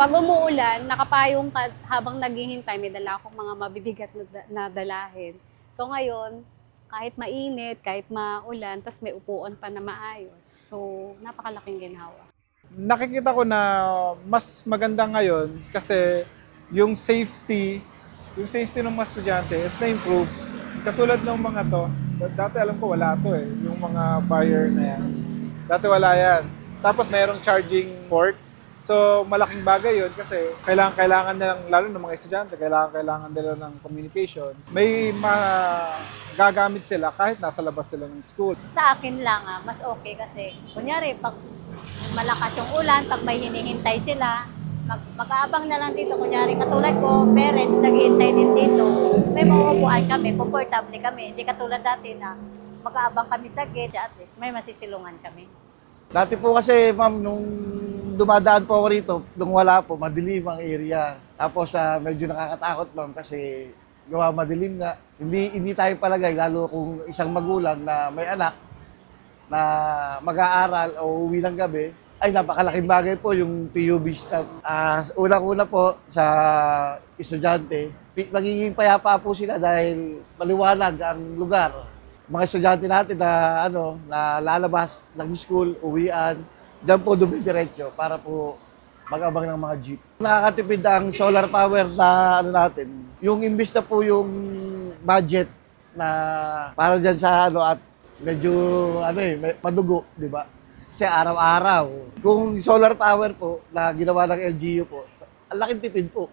Pag umuulan, nakapayong ka habang naghihintay, may dala akong mga mabibigat na dalahin. So ngayon, kahit mainit, kahit maulan, tas may upuan pa na maayos. So, napakalaking ginhawa. Nakikita ko na mas maganda ngayon kasi yung safety, yung safety ng mga estudyante is na-improve. Katulad ng mga to, dati alam ko wala to eh, yung mga buyer na yan. Dati wala yan. Tapos mayroong charging port. So malaking bagay yun kasi kailangan nilang, lalo ng mga estudyante, kailangan nila ng communication. May magagamit sila kahit nasa labas sila ng school. Sa akin lang, mas okay kasi, kunyari, pag malakas yung ulan, pag may hinihintay sila, mag-aabang na lang dito. Kunyari, katulad ko, parents, naghihintay din dito. May mauupuan kami, komportable kami. Hindi katulad dati na mag-aabang kami sa gate, at least may masisilungan kami. Dati po kasi, ma'am, nung dumadaan po ako rito, nung wala po, madilim ang area. Tapos medyo nakakatakot, ma'am, kasi gawa madilim nga. Hindi tayo palagay, lalo kung isang magulang na may anak na mag-aaral o uwi ng gabi, ay napakalaking bagay po yung PUV stop. Unang-una po sa estudyante, magiging payapa po sila dahil maliwanag ang lugar. Mga estudyante natin na lalabas ng school, uwian, diyan po dumidiretso para po mag-abang ng mga jeep. Nakakatipid ang solar power na natin. Yung imbis na po yung budget na para diyan sa at medyo madugo, di ba? Kasi araw-araw. Kung solar power po na ginawa ng LGU po, ang laking tipid po.